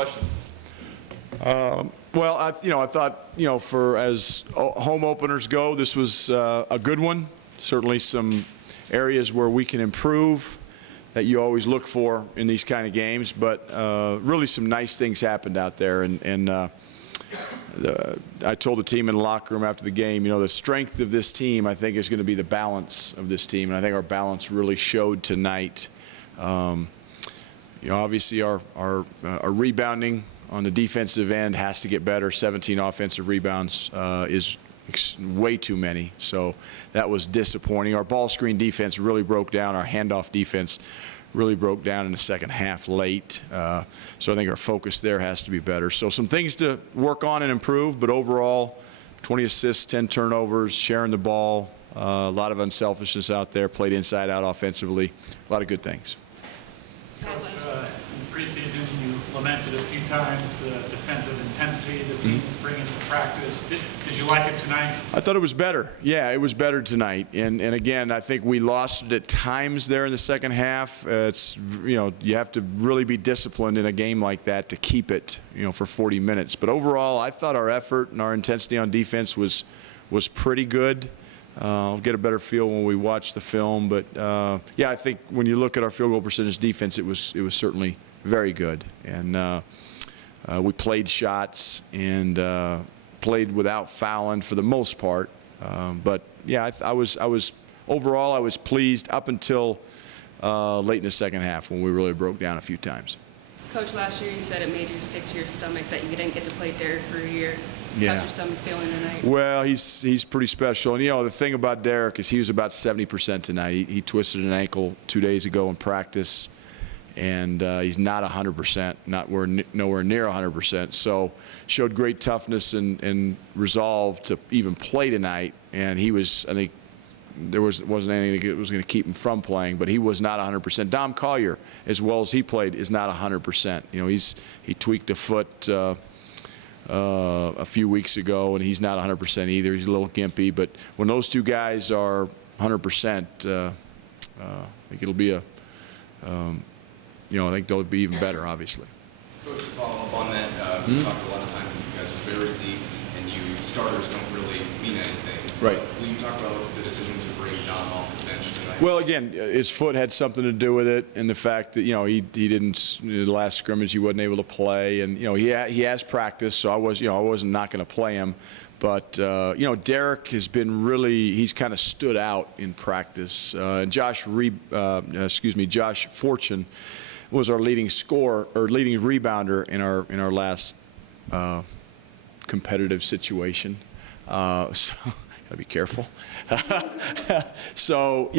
Questions? Well, I thought, for as home openers go, this was a good one. Certainly some areas where we can improve that you always look for in these kind of games, but really some nice things happened out there. I told the team in the locker room after the game, the strength of this team, I think, is going to be the balance of this team, and I think our balance really showed tonight. Obviously our rebounding on the defensive end has to get better. 17 offensive rebounds is way too many, so that was disappointing. Our ball screen defense really broke down. Our handoff defense really broke down in the second half late, so I think our focus there has to be better. So some things to work on and improve, but overall 20 assists, 10 turnovers, sharing the ball, a lot of unselfishness out there, played inside out offensively, a lot of good things. In preseason, you lamented a few times the defensive intensity the team is bringing to practice. Did you like it tonight? I thought it was better. Yeah, it was better tonight. And again, I think we lost it at times there in the second half. You have to really be disciplined in a game like that to keep it, for 40 minutes. But overall, I thought our effort and our intensity on defense was pretty good. I'll get a better feel when we watch the film, but yeah, I think when you look at our field goal percentage defense, it was certainly very good, and we played shots and played without fouling for the most part. But yeah, I was overall I was pleased up until late in the second half when we really broke down a few times. Coach, last year you said it made you sick to your stomach that you didn't get to play Derek for a year. Yeah. How's your stomach feeling tonight? Well, he's pretty special. And, the thing about Derek is he was about 70% tonight. He twisted an ankle 2 days ago in practice, and he's not 100%, nowhere near 100%. So showed great toughness and resolve to even play tonight. And he was, I think, there wasn't anything that was going to keep him from playing, but he was not 100%. Dom Collier, as well as he played, is not 100%. He tweaked a foot a few weeks ago, and he's not 100% either. He's a little gimpy, but when those two guys are 100%, I think it'll be I think they'll be even better, obviously. Coach, to follow up on that, we talked a lot of times that you guys are very deep, and you starters don't really mean anything. Right. Will you talk about the decision to bring Dom off the bench tonight? Well, again, his foot had something to do with it, and the fact that he didn't, the last scrimmage he wasn't able to play, and he has practice, so I wasn't not going to play him, but Derek has been he's kind of stood out in practice. Josh Fortune was our leading rebounder in our last competitive situation. So gotta be careful. So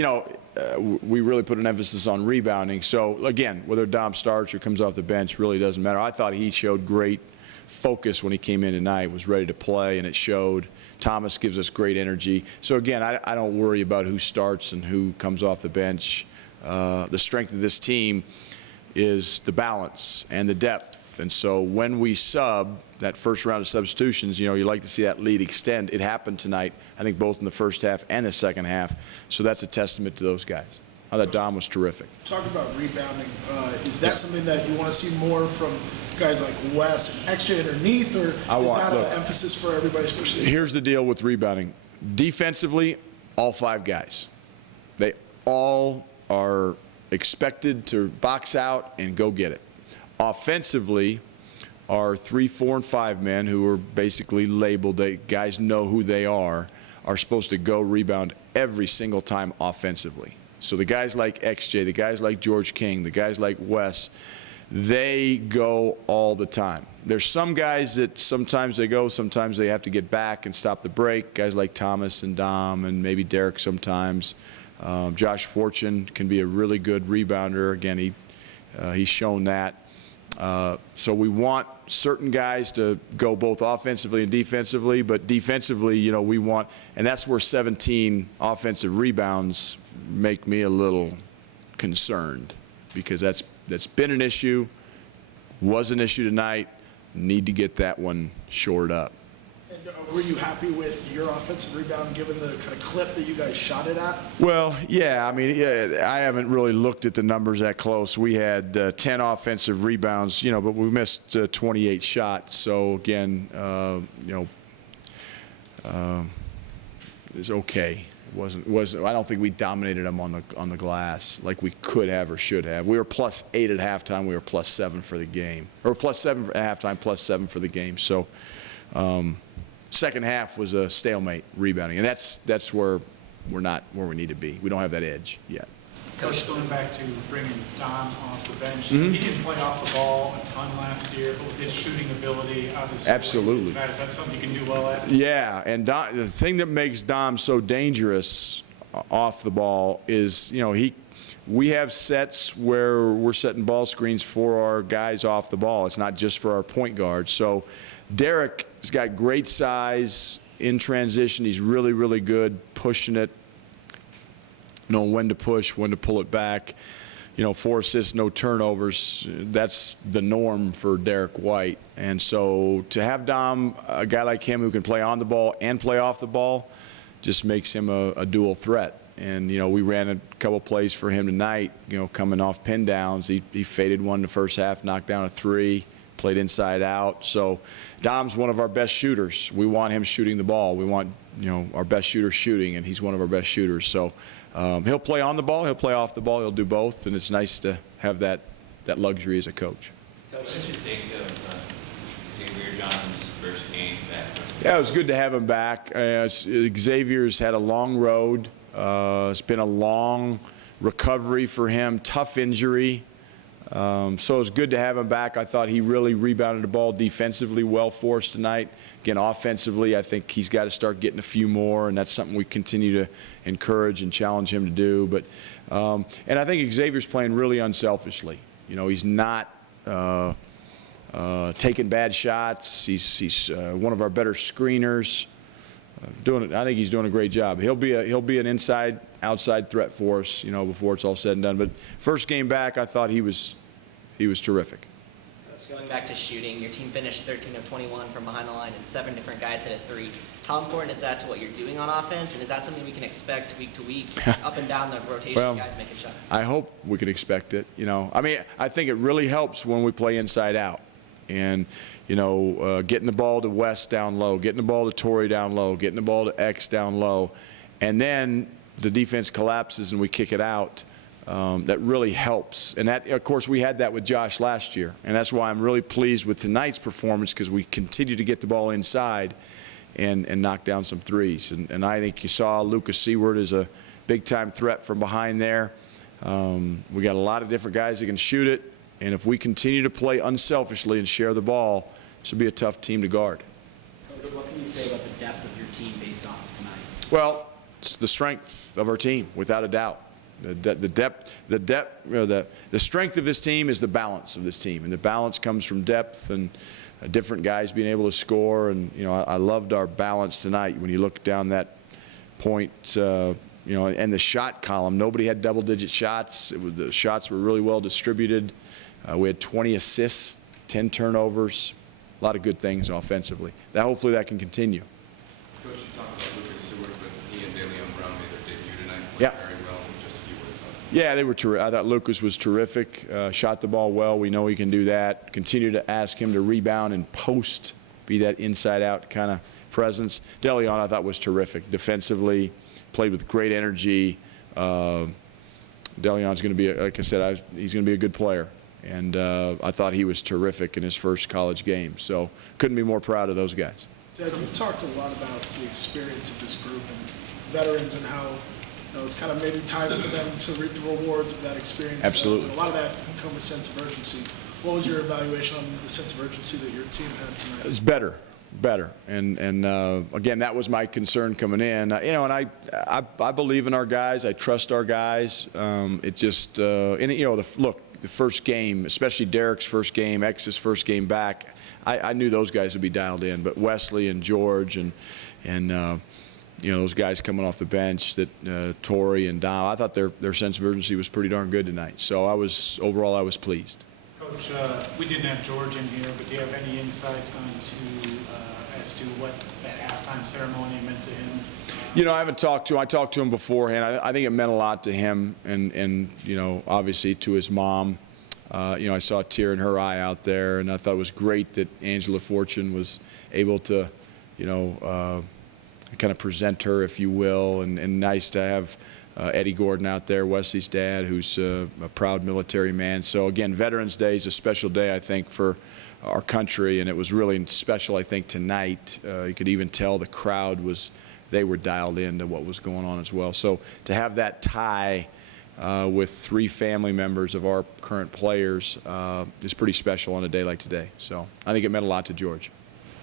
we really put an emphasis on rebounding. So again, whether Dom starts or comes off the bench really doesn't matter. I thought he showed great focus when he came in tonight, was ready to play, and it showed. Thomas gives us great energy. So again, I don't worry about who starts and who comes off the bench. The strength of this team is the balance and the depth. And so when we sub that first round of substitutions, you like to see that lead extend. It happened tonight, I think, both in the first half and the second half. So that's a testament to those guys. I thought Dom was terrific. Talk about rebounding. Is that something that you want to see more from guys like Wes and XJ underneath, or is that an emphasis for everybody, especially? Here's the deal with rebounding. Defensively, all five guys. They all are expected to box out and go get it. Offensively, our 3, 4, and 5 men, who are basically labeled, guys know who they are supposed to go rebound every single time offensively. So the guys like XJ, the guys like George King, the guys like Wes, they go all the time. There's some guys that sometimes they go, sometimes they have to get back and stop the break. Guys like Thomas and Dom and maybe Derek sometimes. Josh Fortune can be a really good rebounder. Again, he's shown that. So we want certain guys to go both offensively and defensively, but defensively, we want, and that's where 17 offensive rebounds make me a little concerned, because that's been an issue, was an issue tonight, need to get that one shored up. And Were you happy with your offensive rebound given the kind of clip that you guys shot it at? Well, yeah, I mean, yeah, I haven't really looked at the numbers that close. We had 10 offensive rebounds, but we missed 28 shots. So again, it's okay. Wasn't. I don't think we dominated them on the glass like we could have or should have. We were +8 at halftime. We were +7 for the game, or +7 at halftime, +7 for the game. So, second half was a stalemate rebounding, and that's where we're not where we need to be. We don't have that edge yet. Coach, going back to bringing Dom off the bench, Mm-hmm. he didn't play off the ball a ton last year, but with his shooting ability, obviously. Absolutely. Is that something you can do well at? Yeah, and the thing that makes Dom so dangerous off the ball is, we have sets where we're setting ball screens for our guys off the ball. It's not just for our point guard. So Derek's got great size in transition. He's really, really good pushing it, knowing when to push, when to pull it back. 4 assists, no turnovers. That's the norm for Derek White. And so to have Dom, a guy like him who can play on the ball and play off the ball, just makes him a dual threat. And, we ran a couple plays for him tonight, coming off pin downs. He faded one in the first half, knocked down a 3, played inside out. So Dom's one of our best shooters. We want him shooting the ball. We want, our best shooter shooting, and he's one of our best shooters. So he'll play on the ball, he'll play off the ball, he'll do both, and it's nice to have that luxury as a coach. Coach, what did you think of Xavier Johnson's first game back? Yeah, it was good to have him back. Xavier's had a long road. It's been a long recovery for him, tough injury. So it was good to have him back. I thought he really rebounded the ball defensively well for us tonight. Again, offensively, I think he's got to start getting a few more, and that's something we continue to encourage and challenge him to do. But and I think Xavier's playing really unselfishly. He's not taking bad shots. He's one of our better screeners. I think he's doing a great job. He'll be an inside-outside threat for us, before it's all said and done. But first game back, I thought he was terrific. Coach, going back to shooting, your team finished 13 of 21 from behind the line, and 7 different guys hit a 3. How important is that to what you're doing on offense, and is that something we can expect week to week, up and down the rotation, Well, guys making shots? I hope we can expect it. I think it really helps when we play inside out. And, getting the ball to West down low, getting the ball to Torrey down low, getting the ball to X down low, and then the defense collapses and we kick it out. That really helps. And that, of course, we had that with Josh last year. And that's why I'm really pleased with tonight's performance, because we continue to get the ball inside and knock down some threes. And I think you saw Lucas Seward as a big-time threat from behind there. We got a lot of different guys that can shoot it. And if we continue to play unselfishly and share the ball, this will be a tough team to guard. Coach, what can you say about the depth of your team based off of tonight? Well, it's the strength of our team, without a doubt. The strength of this team is the balance of this team, and the balance comes from depth and different guys being able to score. And I loved our balance tonight. When you look down that point, and the shot column, nobody had double-digit shots. The shots were really well distributed. We had 20 assists, 10 turnovers, a lot of good things offensively. Hopefully that can continue. Coach, you talked about Lucas Seward, but he and DeLeon Brown made their debut tonight. Yeah. Very well. Just a few words about it. Yeah, they were terrific. I thought Lucas was terrific. Shot the ball well. We know he can do that. Continue to ask him to rebound and post, be that inside-out kind of presence. DeLeon, I thought, was terrific defensively. Played with great energy. DeLeon's going to be, like I said, he's going to be a good player. And I thought he was terrific in his first college game. So couldn't be more proud of those guys. Dad, you've talked a lot about the experience of this group and veterans and how it's kind of maybe time for them to reap the rewards of that experience. Absolutely. A lot of that can come with sense of urgency. What was your evaluation on the sense of urgency that your team had tonight? It's better. And again, that was my concern coming in. And I believe in our guys. I trust our guys. It just, the first game, especially Derek's first game, X's first game back, I knew those guys would be dialed in. But Wesley and George and those guys coming off the bench, that Torrey and Dom, I thought their sense of urgency was pretty darn good tonight. So overall I was pleased. Coach, Coach, we didn't have George in here, but do you have any insight onto, as to what that halftime ceremony meant to him? You know, I haven't talked to him. I talked to him beforehand. I think it meant a lot to him and you know, obviously to his mom. You know, I saw a tear in her eye out there, and I thought it was great that Angela Fortune was able to, you know, kind of present her, if you will, and nice to have Eddie Gordon out there, Wesley's dad, who's a proud military man. So again, Veterans Day is a special day, I think, for our country, and it was really special, I think, tonight. You could even tell the crowd they were dialed into what was going on as well. So to have that tie with 3 family members of our current players is pretty special on a day like today. So I think it meant a lot to George.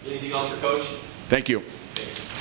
Anything else for Coach? Thank you. Thanks.